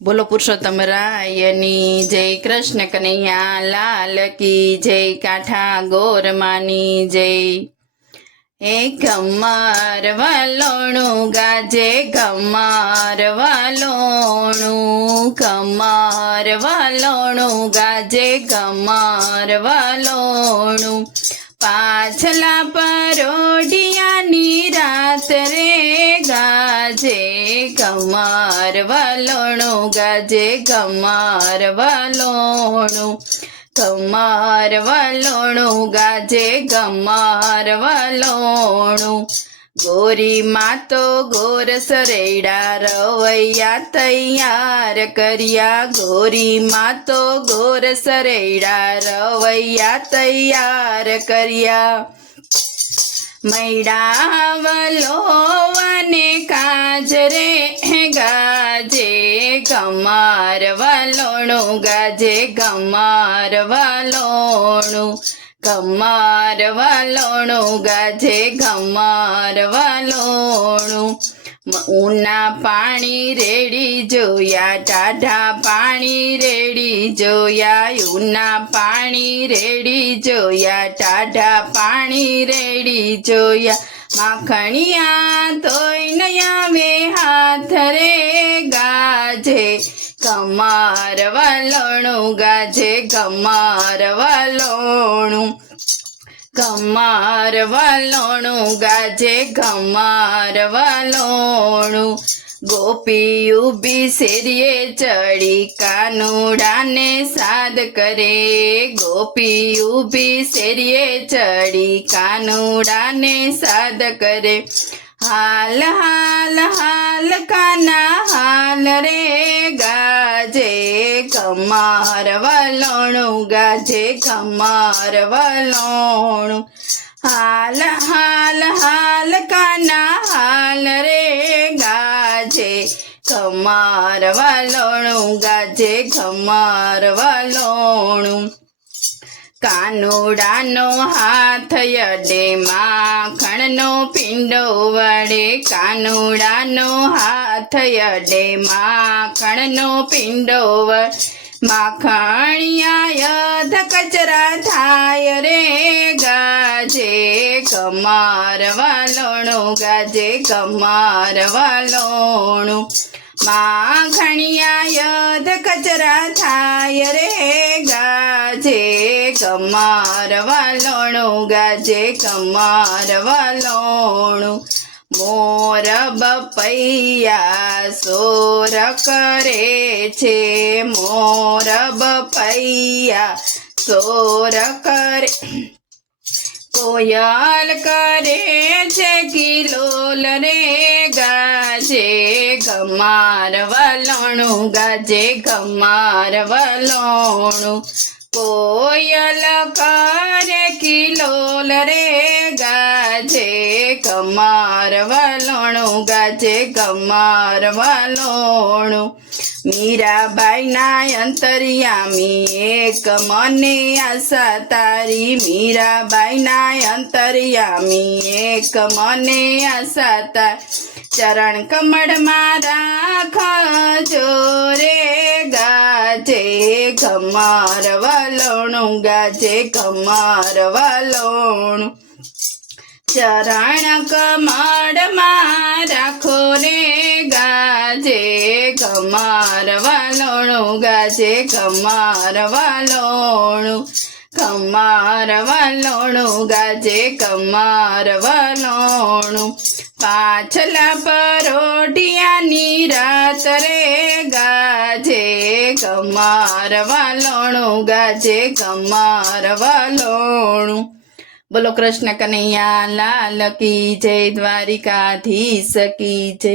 બોલો પુરુષોત્તમ રાયની જય, કૃષ્ણ કનૈયા લાલ કી જય, કાંઠા ગોરમાની જય। એ કમર વલોણું ગાજે કમર વલોણું, કમર વલોણું ગાજે કમર વલોણું, પાછલા પરોઢિયાની રાત રે ગાજે કમર વલોણું ગાજે કમર વલોણું, કમર વલોણું ગાજે કમર વલોણું। ગોરી માં તો ગોર સરેડા રવૈયા તૈયાર કર્યા, ગોરી માં તો ગોર સરેડા રવૈયા તૈયાર કર્યા। મૈડા વલોવાને કાજ રે ગાજે કમર વલોણું ગાજે કમર વલોણું, કમર વલોણું ગાજે કમર વલોણું। ઉના પાણી રેડી જોયા, ટાઢા પાણી રેડી જોયા, ઉના પાણી રેડી જોયા, ટાઢા પાણી રેડી જોયા। માખણિયા તોય નયા વે હાથ રે ગાજે કમર વલોણું ગાજે કમર વલોણું, કમર વલોણું ગાજે કમર વલોણું। ગોપી ઉભી શેરીએ ચડી કાનુડાને સાદ કરે, ગોપી ઉભી શેરીએ ચડી કાનુડાને સાદ કરે। હાલ હાલ હાલ કાના હાલ રે ગાજે કમર વલોણું ગાજે કમર વલોણું, હાલ હાલ હાલ કાના હાલ રે ગાજે કમર વલોણું ગાજે કમર વલોણું। કાનુડાનો હાથ અડે માખણનો પિંડો વડે, કાનુડાનો હાથ અડે માખણનો પિંડો વડે, માખણિયા અધ કચરા થાય રે ગાજે કમર વલોણું ગાજે કમર વલોણું, માખણિયા અધ કચરા થાય રે ગાજે કમર વલોણું ગાજે કમર વલોણું। મોર બપૈયા સોર કરે છે, મોર બપૈયા સોર કરે, કોયલ કરે છે કિલોલ રે ગાજે કમર વલોણું ગાજે કમર વલોણું, કોયલ કરે કિલોલ રે ગાજે કમર વલોણું ગાજે કમર વલોણું। મીરાબાઈના અંતર્યામી એક મને આશા તારી, મીરાબાઈના અંતર્યામી એક મને આશા તારી, ચરણ કમળમાં રાખજો રે ગાજે કમર વલોણું ગાજે કમર વલોણું, ચરણ કમળમાં રાખો રે ગાજે કમર વલોણું ગાજે કમર વલોણું, કમર વલોણું ગાજે કમર વલોણું। પાછલા પરોઢિયાની રાત રે ગાજે કમર વલોણું ગાજે કમર વલોણું। બોલો કૃષ્ણ કનૈયા લાલ કી જય, દ્વારિકાધીશ કી જય।